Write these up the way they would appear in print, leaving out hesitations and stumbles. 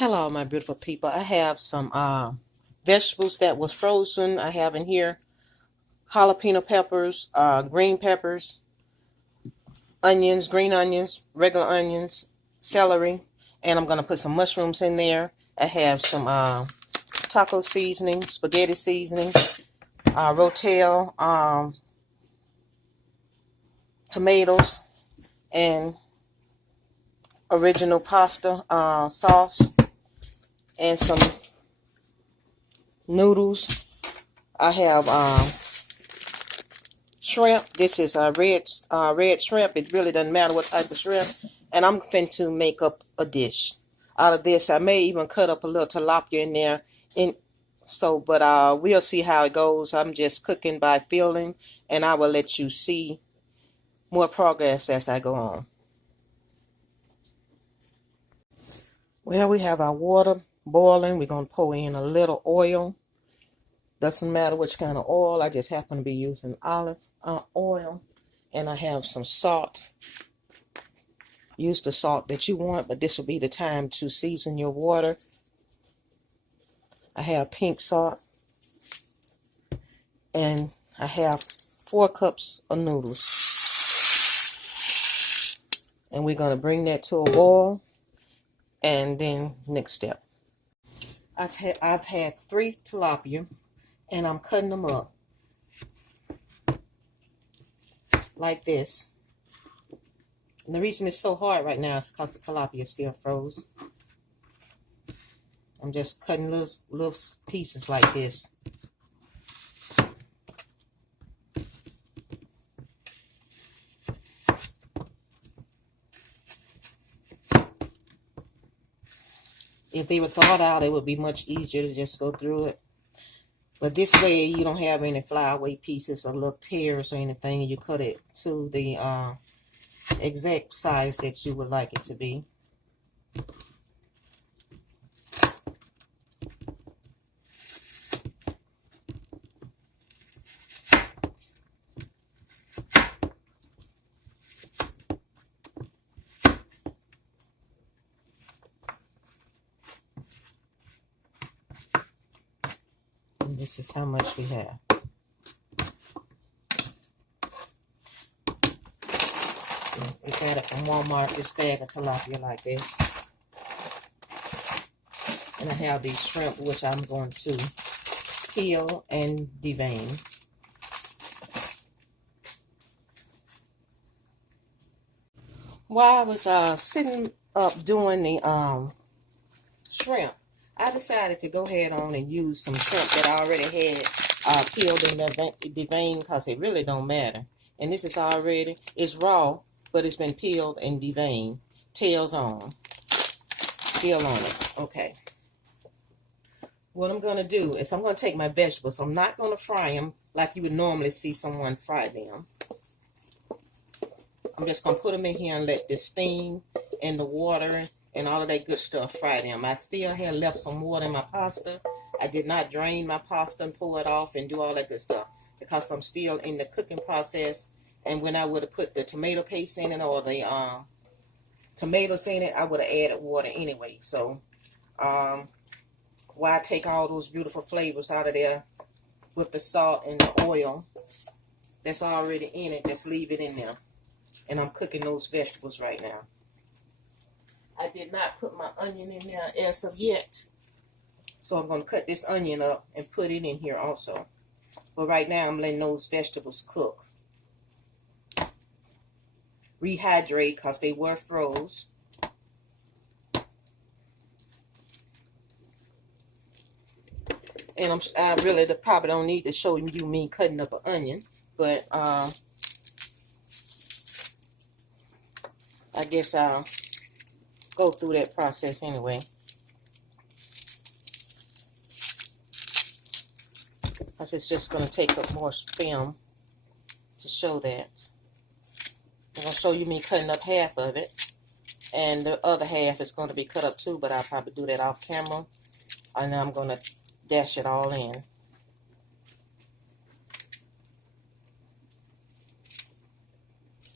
Hello, my beautiful people. I have some vegetables that was frozen. I have in here jalapeno peppers, green peppers, onions, green onions, regular onions, celery, and I'm going to put some mushrooms in there. I have some taco seasoning, spaghetti seasoning, rotel, tomatoes, and original pasta sauce, and some noodles. I have shrimp. This is a red shrimp. It really doesn't matter what type of shrimp. And I'm going to make up a dish out of this. I may even cut up a little tilapia in there. But we'll see how it goes. I'm just cooking by feeling, and I will let you see more progress as I go on. Well, we have our water boiling. We're going to pour in a little oil. Doesn't matter which kind of oil. I just happen to be using olive oil. And I have some salt. Use the salt that you want, but this will be the time to season your water. I have pink salt. And I have 4 cups of noodles. And we're going to bring that to a boil. And then next step. I've had 3 tilapia. And I'm cutting them up. Like this. And the reason it's so hard right now is because the tilapia is still froze. I'm just cutting little pieces like this. If they were thawed out, it would be much easier to just go through it. But this way, you don't have any flyaway pieces or little tears or anything. You cut it to the exact size that you would like it to be. And this is how much we have. We got it from Walmart, this bag of tilapia like this. And I have these shrimp, which I'm going to peel and devein. While I was sitting up doing the shrimp, I decided to go ahead on and use some shrimp that I already had peeled and deveined, because it really don't matter. And this is already, it's raw, but it's been peeled and deveined. Tails on. Still on it. Okay. What I'm going to do is I'm going to take my vegetables. I'm not going to fry them like you would normally see someone fry them. I'm just going to put them in here and let this steam and the water and all of that good stuff fry them. I still had left some water in my pasta. I did not drain my pasta and pull it off and do all that good stuff because I'm still in the cooking process. And when I would have put the tomato paste in it or the tomatoes in it, I would have added water anyway. So why take all those beautiful flavors out of there with the salt and the oil that's already in it? Just leave it in there. And I'm cooking those vegetables right now. I did not put my onion in there as of yet. So I'm going to cut this onion up and put it in here also. But right now I'm letting those vegetables cook. Rehydrate because they were froze. And I really probably don't need to show you me cutting up an onion. But I guess I'll go through that process anyway. Because it's just going to take up more film to show that. I'm going to show you me cutting up half of it. And the other half is going to be cut up too, but I'll probably do that off camera. And I'm going to dash it all in.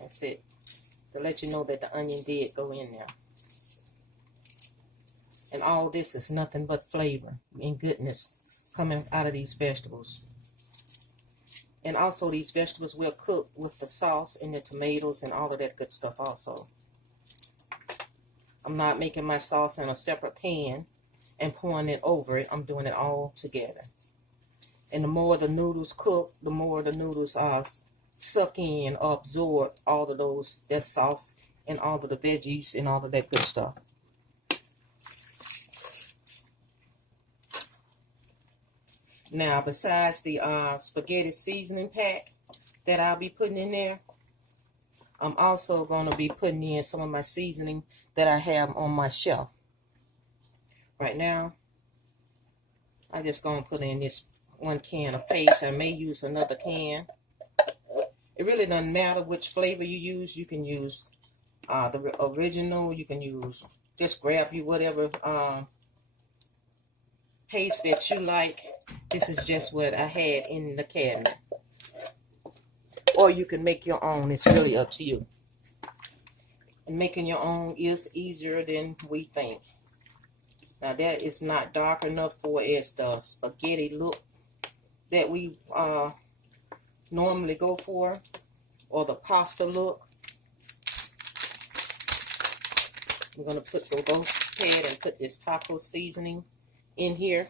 That's it. To let you know that the onion did go in there. And all this is nothing but flavor and goodness coming out of these vegetables. And also these vegetables will cook with the sauce and the tomatoes and all of that good stuff also. I'm not making my sauce in a separate pan and pouring it over it. I'm doing it all together. And the more the noodles cook, the more the noodles suck in or absorb all of that sauce and all of the veggies and all of that good stuff. Now, besides the spaghetti seasoning pack that I'll be putting in there, I'm also going to be putting in some of my seasoning that I have on my shelf. Right now, I'm just going to put in this 1 can of paste. I may use another can. It really doesn't matter which flavor you use. You can use the original. You can use, just grab you whatever paste that you like. This is just what I had in the cabinet. Or you can make your own. It's really up to you. And making your own is easier than we think. Now that is not dark enough for it's the spaghetti look that we normally go for, or the pasta look. I'm gonna go ahead and put this taco seasoning in here.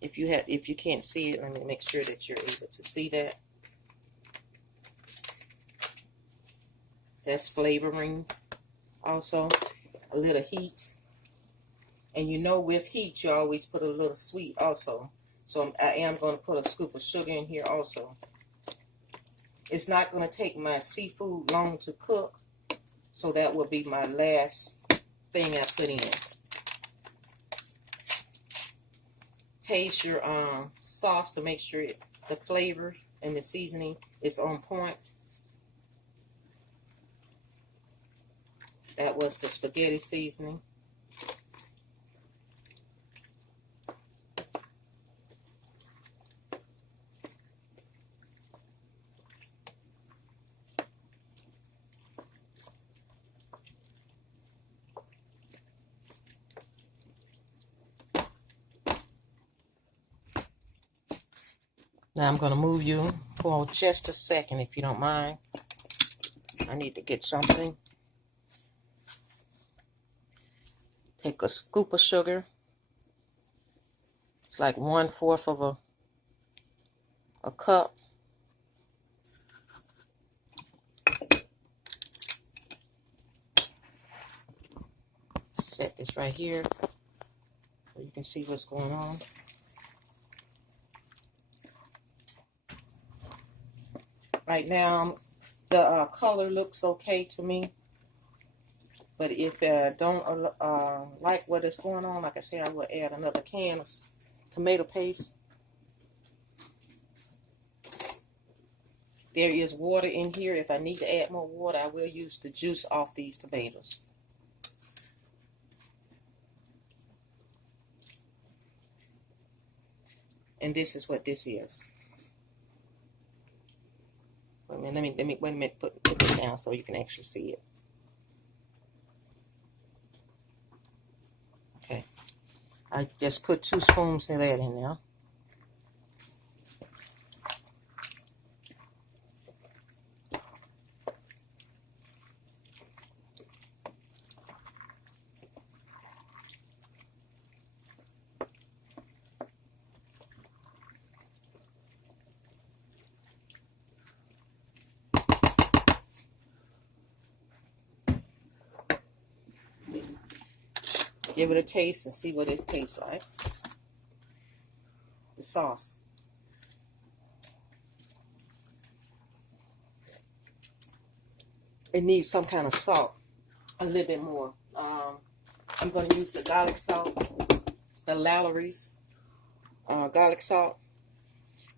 If you can't see it, let me make sure that you're able to see that. That's flavoring. Also, a little heat. And you know with heat, you always put a little sweet also. So I am going to put a scoop of sugar in here also. It's not going to take my seafood long to cook. So that will be my last thing I put in. Taste your sauce to make sure the flavor and the seasoning is on point. That was the spaghetti seasoning. Now I'm going to move you for just a second if you don't mind. I need to get something. Take a scoop of sugar. It's like 1/4 of a cup. Set this right here so you can see what's going on. Right now, the color looks okay to me. But if I don't like what is going on, like I said, I will add another can of tomato paste. There is water in here. If I need to add more water, I will use the juice off these tomatoes. And this is what this is. Wait a minute, put this down so you can actually see it. Okay. I just put 2 spoons of that in there. Give it a taste and see what it tastes like. The sauce. It needs some kind of salt. A little bit more. I'm going to use the garlic salt. The Lawry's garlic salt.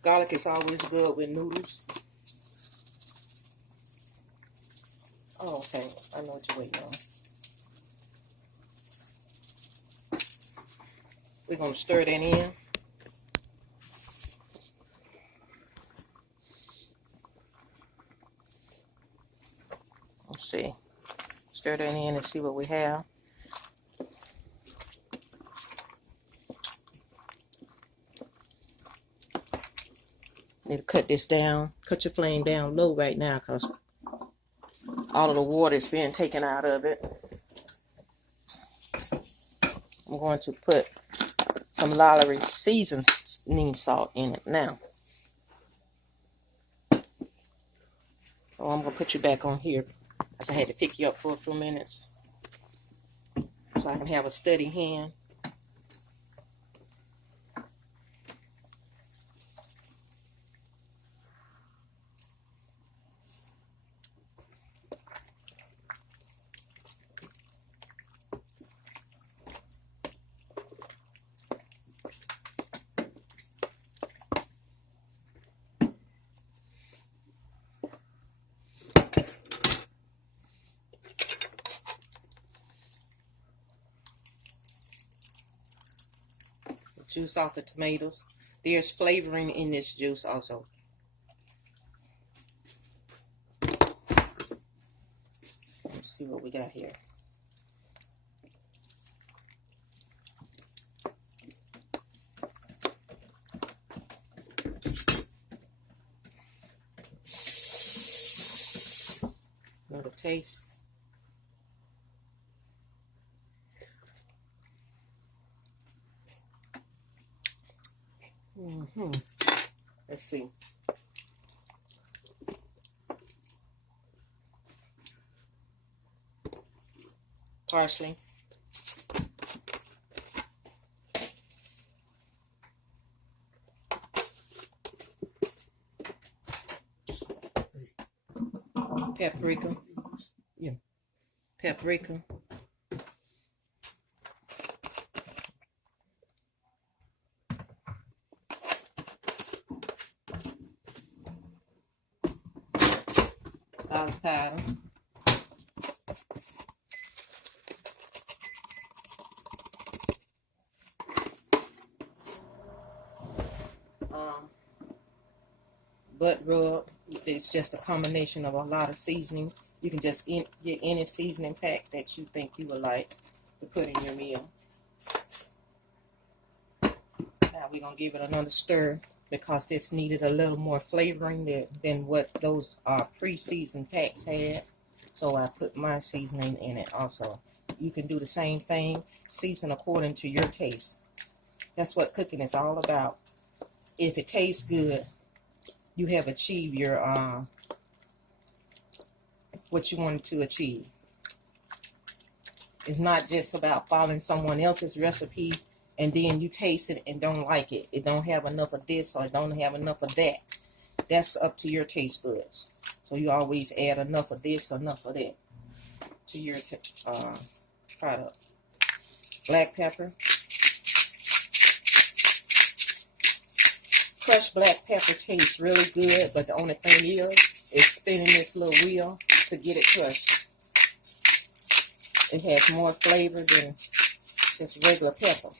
Garlic is always good with noodles. Oh, okay. I know what you're waiting on. We're going to stir that in. Let's see. Stir that in and see what we have. Need to cut this down. Cut your flame down low right now because all of the water is being taken out of it. I'm going to put some Lollery seasoning salt in it now. So I'm going to put you back on here because I had to pick you up for a few minutes so I can have a steady hand. Juice off the tomatoes. There's flavoring in this juice also. Let's see what we got here. Another taste. Let's see. Parsley. Paprika. Yeah. Paprika. Garlic powder. Butt rub. It's just a combination of a lot of seasoning. You can just get any seasoning pack that you think you would like to put in your meal. Now we're going to give it another stir because this needed a little more flavoring than what those pre-seasoned packs had. So I put my seasoning in it also. You can do the same thing. Season according to your taste. That's what cooking is all about. If it tastes good, you have achieved your what you wanted to achieve. It's not just about following someone else's recipe and then you taste it and don't like it. It don't have enough of this or it don't have enough of that. That's up to your taste buds. So you always add enough of this, enough of that to your product. Black pepper. Crushed black pepper tastes really good, but the only thing is spinning this little wheel to get it crushed. It has more flavor than just regular pepper.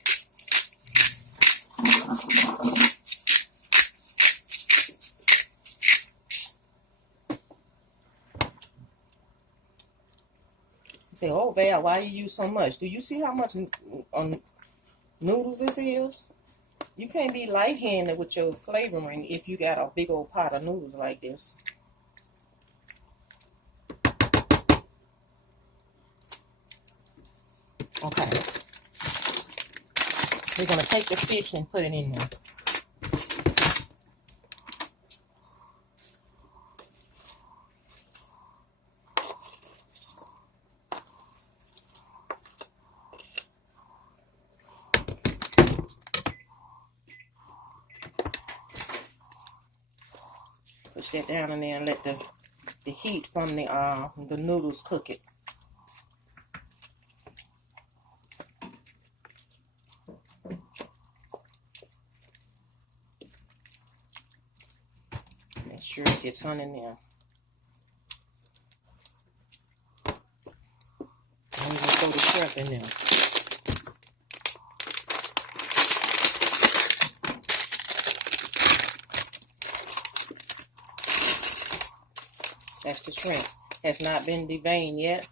You say, oh Val, why do you use so much? Do you see how much noodles this is? You can't be light-handed with your flavoring if you got a big old pot of noodles like this. Okay. We're going to take the fish and put it in there. Push that down in there and let the heat from the noodles cook it. Make sure it gets on in there. And we're going to throw the shrimp in there. That's the shrimp. Has not been deveined yet.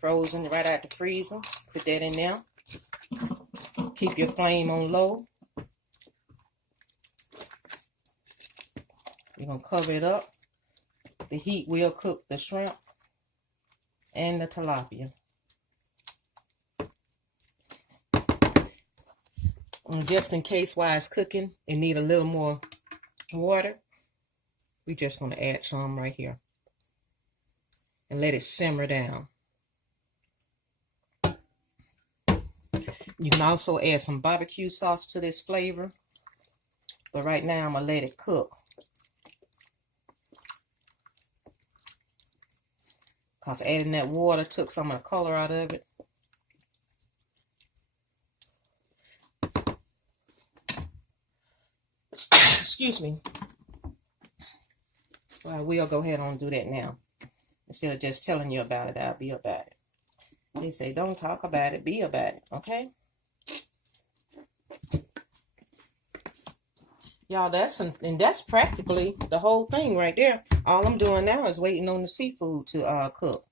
Frozen right out the freezer. Put that in there. Keep your flame on low. You're going to cover it up. The heat will cook the shrimp and the tilapia. And just in case while it's cooking, it need a little more water, we're just going to add some right here and let it simmer down. You can also add some barbecue sauce to this flavor, but right now I'm going to let it cook, because adding that water took some of the color out of it. Excuse me. So I will go ahead and do that now. Instead of just telling you about it, I'll be about it. They say don't talk about it, be about it, okay? Y'all, that's practically the whole thing right there. All I'm doing now is waiting on the seafood to cook.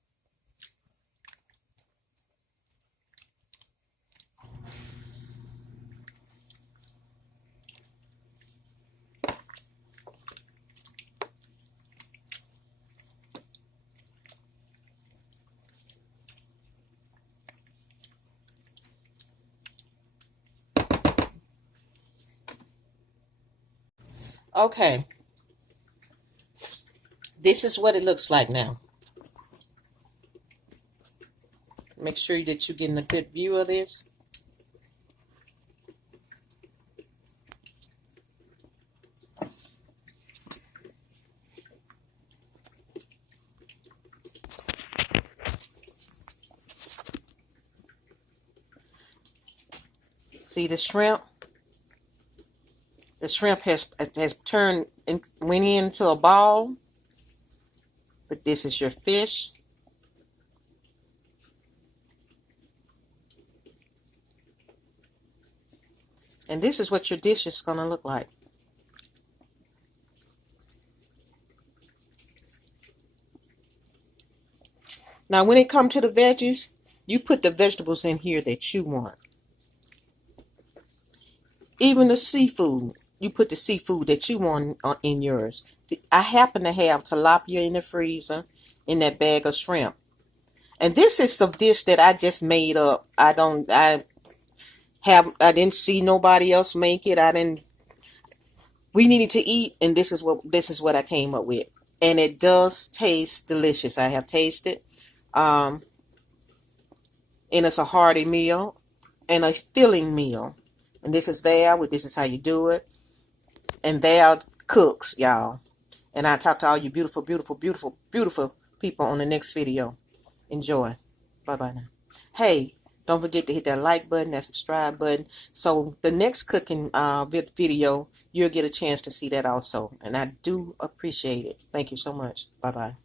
Okay. This is what it looks like now. Make sure that you're getting a good view of this. See the shrimp? The shrimp has turned and went into a ball. But this is your fish. And this is what your dish is going to look like. Now, when it comes to the veggies, you put the vegetables in here that you want. Even the seafood, you put the seafood that you want in yours. I happen to have tilapia in the freezer in that bag of shrimp. And this is a dish that I just made up. I didn't see nobody else make it. We needed to eat, and this is what I came up with. And it does taste delicious. I have tasted. And it's a hearty meal and a filling meal. And this is Val. This is how you do it. And Val cooks, y'all. And I talk to all you beautiful, beautiful, beautiful, beautiful people on the next video. Enjoy. Bye-bye now. Hey, don't forget to hit that like button, that subscribe button. So the next cooking video, you'll get a chance to see that also. And I do appreciate it. Thank you so much. Bye-bye.